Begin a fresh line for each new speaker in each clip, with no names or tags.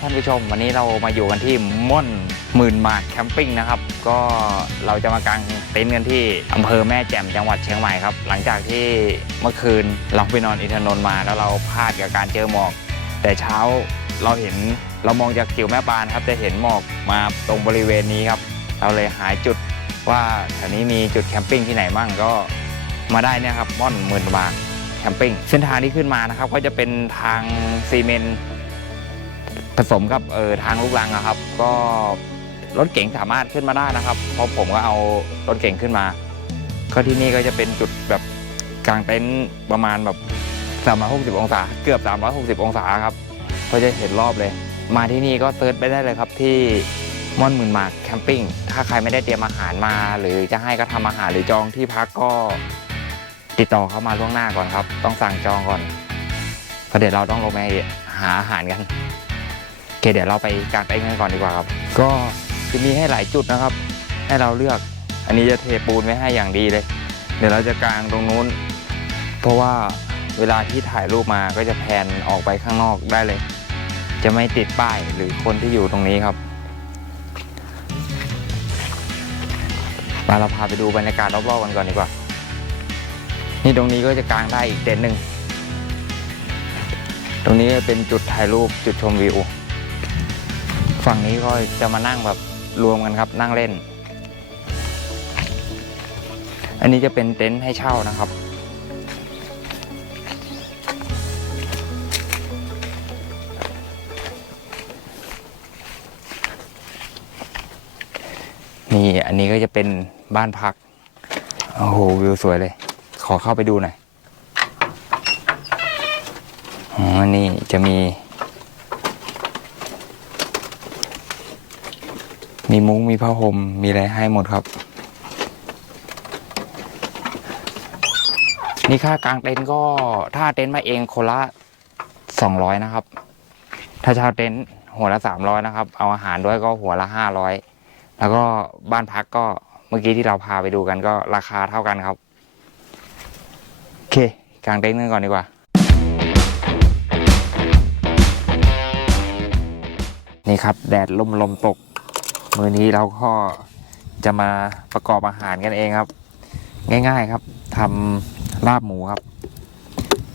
ท่านผู้ชม วันนี้เรามาอยู่กันที่ม่อนหมื่นหมากแคมปิ้งนะครับ ก็เราจะมากางเต็นท์กันที่อำเภอแม่แจ่มจังหวัดเชียงใหม่ครับ หลังจากที่เมื่อคืนเราไปนอนอินทนนท์มาแล้วเราพลาดกับการเจอหมอก แต่เช้าเราเห็นเรามองจากกิ่วแม่ปานครับจะเห็นหมอกมาตรงบริเวณนี้ครับ เราเลยหายจุดว่าแถวนี้มีจุดแคมปิ้งที่ไหนมั่งก็มาได้นี่ครับม่อนหมื่นมากแคมปิ้งเส้นทางที่ขึ้นมานะครับ ก็จะเป็นทางซีเมนต์ ผสมกับเออทางลูกรังอะครับ ก็รถเก๋งสามารถขึ้นมาได้นะครับเพราะผมก็เอารถเก๋งขึ้นมา ก็ที่นี่ก็จะเป็นจุดแบบกลางเต็นท์ประมาณแบบ360 องศา เกือบ 360 องศาครับก็จะเห็นรอบเลย มาที่นี่ก็เซิร์ชไปได้เลยครับที่ม่อนหมื่นหมากแคมปิ้งถ้าใครไม่ได้เตรียมอาหารมา หรือจะให้ก็ทำอาหารหรือจองที่พักก็ติดต่อเข้ามาล่วงหน้าก่อนครับ ต้องสั่งจองก่อนเพราะเดี๋ยวเราต้องลงไปหาอาหารกัน เคเดี๋ยวเราไปกางเต็นท์กันก่อนดีกว่าครับ ก็จะมีให้หลายจุดนะครับ ให้เราเลือก อันนี้จะเทปูนไว้ให้อย่างดีเลย เดี๋ยวเราจะกางตรงนู้น เพราะว่าเวลาที่ถ่ายรูปมาก็จะแพนออกไปข้างนอกได้เลย จะไม่ติดป้ายหรือคนที่อยู่ตรงนี้ครับมาเราพาไปดูบรรยากาศรอบๆกันก่อนดีกว่า นี่ตรงนี้ก็จะกางได้อีกเต็นท์หนึ่ง ตรงนี้เป็นจุดถ่ายรูปจุดชมวิว ฝั่งนี้ก็จะมานั่งแบบรวมกันครับนั่งเล่น อันนี้จะเป็นเต็นท์ให้เช่านะครับ นี่อันนี้ก็จะเป็นบ้านพัก โอ้โหวิวสวยเลย ขอเข้าไปดูหน่อย อ๋อ นี่จะมี มีมุ้งมีผ้าห่มมีอะไรให้หมดครับ นี่ค่ากลางเต็นท์ก็ถ้าเต็นท์มาเองคนละสองร้อยนะครับ ถ้าเช่าเต็นท์หัวละสามร้อยนะครับ เอาอาหารด้วยก็หัวละห้าร้อยแล้วก็บ้านพักก็เมื่อกี้ที่เราพาไปดูกันก็ราคาเท่ากันครับ โอเคกลางเต็นท์กันก่อนดีกว่า นี่ครับ แดดลมลมตก มือนี้เราก็จะมาประกอบอาหารกันเองครับ ง่ายๆครับทำลาบหมูครับ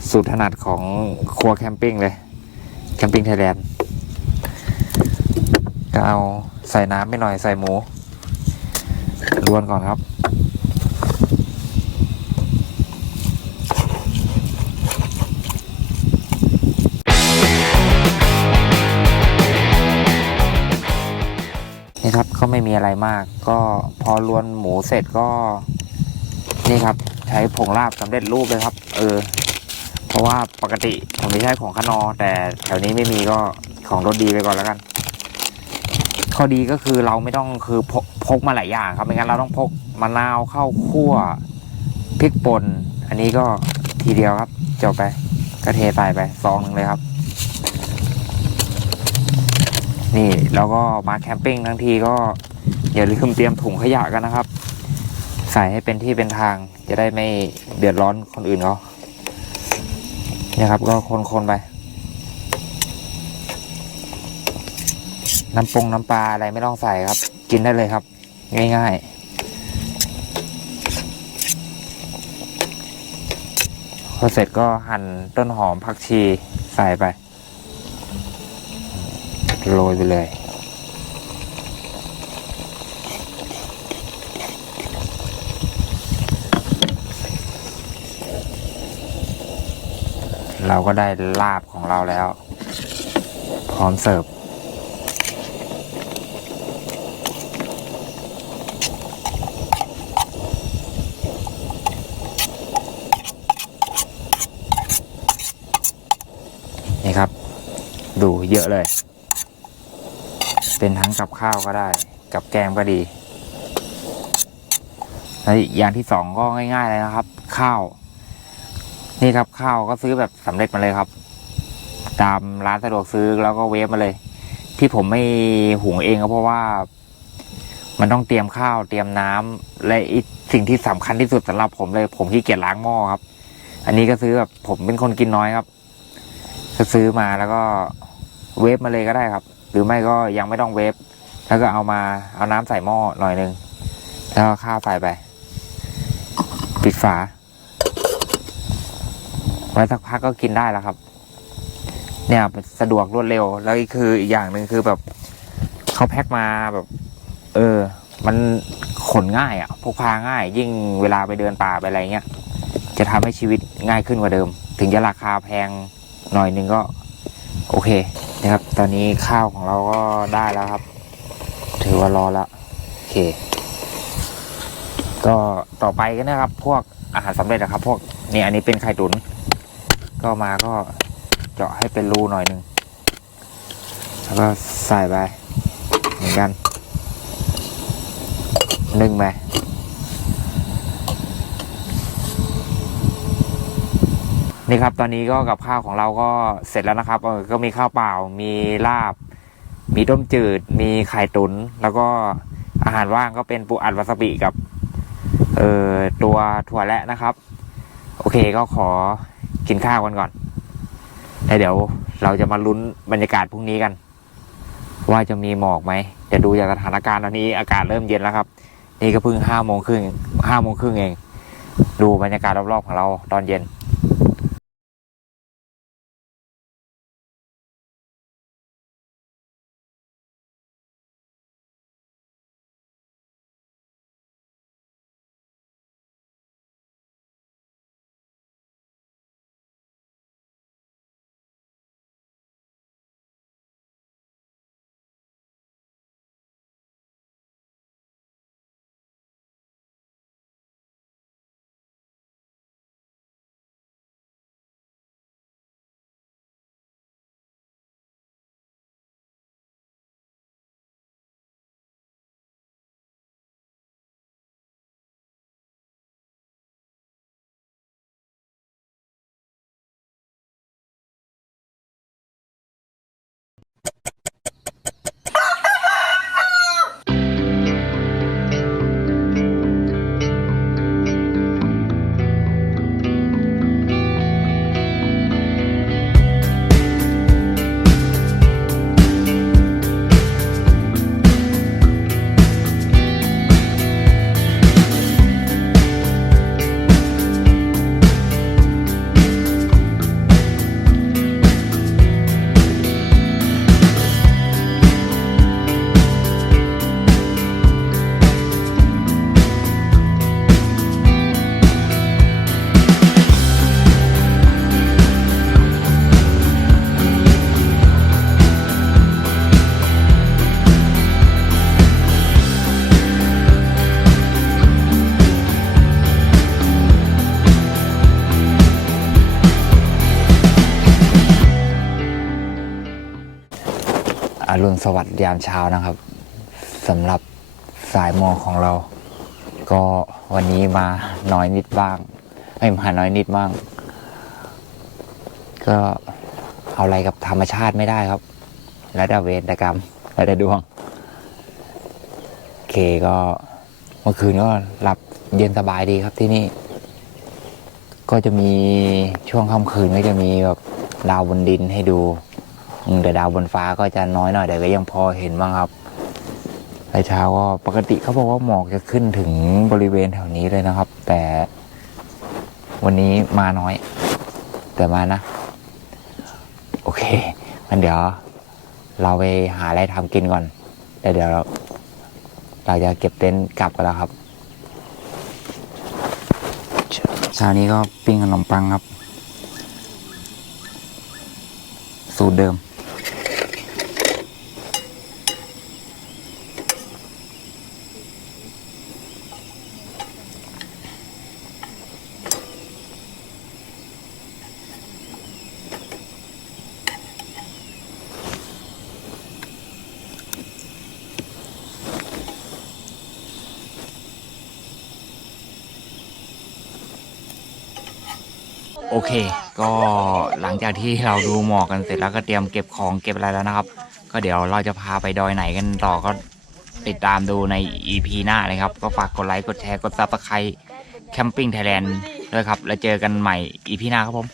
สูตรถนัดของครัวแคมปิ้งเลยแคมปิ้งไทยแลนด์ก็เอาใส่น้ำไปหน่อยใส่หมูรวนก่อนครับ นี่ครับก็ไม่มีอะไรมาก ก็พอรวนหมูเสร็จก็ นี่ครับ ใช้ผงลาบสำเร็จรูปเลยครับ เออ เพราะว่าปกติผมไม่ใช่ของขนอ แต่แถวนี้ไม่มีก็ของรสดีไปก่อนแล้วกัน ข้อดีก็คือเราไม่ต้องคือพกพกมาหลายอย่างครับไม่งั้นเราต้องพกมะนาวข้าวคั่วพริกป่นอันนี้ก็ทีเดียวครับจบไปกระเทใส่ไปซองหนึ่งเลยครับ นี่แล้วก็มาแคมปิ้งทั้งทีก็อย่าลืมเตรียมถุงขยะกันนะครับ ใส่ให้เป็นที่เป็นทาง จะได้ไม่เดือดร้อนคนอื่นเขาเนี่ยครับก็คนๆไป น้ำปงน้ำปลาอะไรไม่ต้องใส่ครับ กินได้เลยครับ ง่ายๆพอเสร็จก็หั่นต้นหอมผักชีใส่ไป โรยไปเลยเราก็ได้ลาบของเราแล้ว พร้อมเสิร์ฟ นี่ครับ ดูเยอะเลย เป็นทั้งกับข้าวก็ได้ กับแกงก็ดีแล้วอย่างที่สองก็ง่ายๆเลยนะครับ ข้าว นี่ครับข้าวก็ซื้อแบบสำเร็จมาเลยครับ ตามร้านสะดวกซื้อแล้วก็เวฟมาเลย ที่ผมไม่หุงเองก็เพราะว่า มันต้องเตรียมข้าวเตรียมน้ำและอีกสิ่งที่สำคัญที่สุดสำหรับผมเลย ผมขี้เกียจล้างหม้อครับ อันนี้ก็ซื้อแบบผมเป็นคนกินน้อยครับก็ซื้อมาแล้วก็เวฟมาเลยก็ได้ครับ หรือไม่ก็ยังไม่ต้องเวฟแล้วก็เอามาเอาน้ำใส่หม้อหน่อยหนึงแล้วก็ข้าวใส่ไป ปิดฝา ไว้สักพักก็กินได้แล้วครับ เนี่ยสะดวกรวดเร็ว แล้วอีกคืออีกอย่างหนึ่งคือแบบเขาแพ็คมาแบบ เออ มันขนง่ายอะ่ะพกพาง่าย ยิ่งเวลาไปเดินป่าไปอะไรเงี้ยจะทำให้ชีวิตง่ายขึ้นกว่าเดิม ถึงจะราคาแพงหน่อยนึงก็ โอเค นะครับ ตอนนี้ข้าวของเราก็ได้แล้วครับ ถือว่ารอแล้วโอเค ก็ต่อไปก็นะครับ พวกอาหารสำเร็จนะครับ พวกนี่อันนี้เป็นไข่ตุน ก็มาก็เจาะให้เป็นรูหน่อยหนึ่งแล้วก็ใส่ไปเหมือนกันนึ่งไป นี่ครับตอนนี้ก็กับข้าวของเราก็เสร็จแล้วนะครับเออก็มีข้าวเปล่า มีลาบ มีต้มจืด มีไข่ตุน แล้วก็อาหารว่างก็เป็นปูอัดวาซาบิกับเอ่อตัวถั่วแระนะครับ โอเคก็ขอกินข้าวกันก่อนแล้วเดี๋ยวเราจะมาลุ้นบรรยากาศพรุ่งนี้กัน ว่าจะมีหมอกไหมแต่ดูจากสถานการณ์ตอนนี้อากาศเริ่มเย็นแล้วครับ นี่ก็เพิ่งห้าโมงครึ่งห้าโมงครึ่งเอง ดูบรรยากาศรอบๆของเราตอนเย็น รุณสวัสดิ์ยามเช้านะครับสำหรับสายมอของเรา ก็วันนี้มาน้อยนิดบ้างไม่มาน้อยนิดบ้าง ก็เอาอะไรกับธรรมชาติไม่ได้ครับ แล้วแต่เวรแต่กรรมแล้วแต่ดวงโอเคก็เมื่อคืนก็หลับเย็นสบายดีครับที่นี่ ก็จะมีช่วงค่ำคืนก็จะมีแบบดาวบนดินให้ดู แต่ดาวบนฟ้าก็จะน้อยหน่อยแต่ก็ยังพอเห็นบ้างครับในเช้าก็ปกติเขาบอกว่าหมอกจะขึ้นถึงบริเวณแถวนี้เลยนะครับ แต่วันนี้มาน้อย แต่มานะ โอเคงั้นเดี๋ยว เราไปหาอะไรทำกินก่อนแต่เดี๋ยวเราเราจะเก็บเต็นท์กลับกันแล้วครับเช้านี้ก็ปิ้งขนมปังครับ สูตรเดิม เค ก็หลังจากที่เราดูหมอกกันเสร็จแล้วก็เตรียมเก็บของเก็บอะไรแล้วนะครับ ก็เดี๋ยวเราจะพาไปดอยไหนกันต่อก็ติดตามดูใน EP หน้าเลยครับ ก็ฝากกดไลค์กดแชร์กดซับสไครต์แคมปิ้งไทยแลนด์ด้วยครับ แล้วเจอกันใหม่ EP หน้าครับผม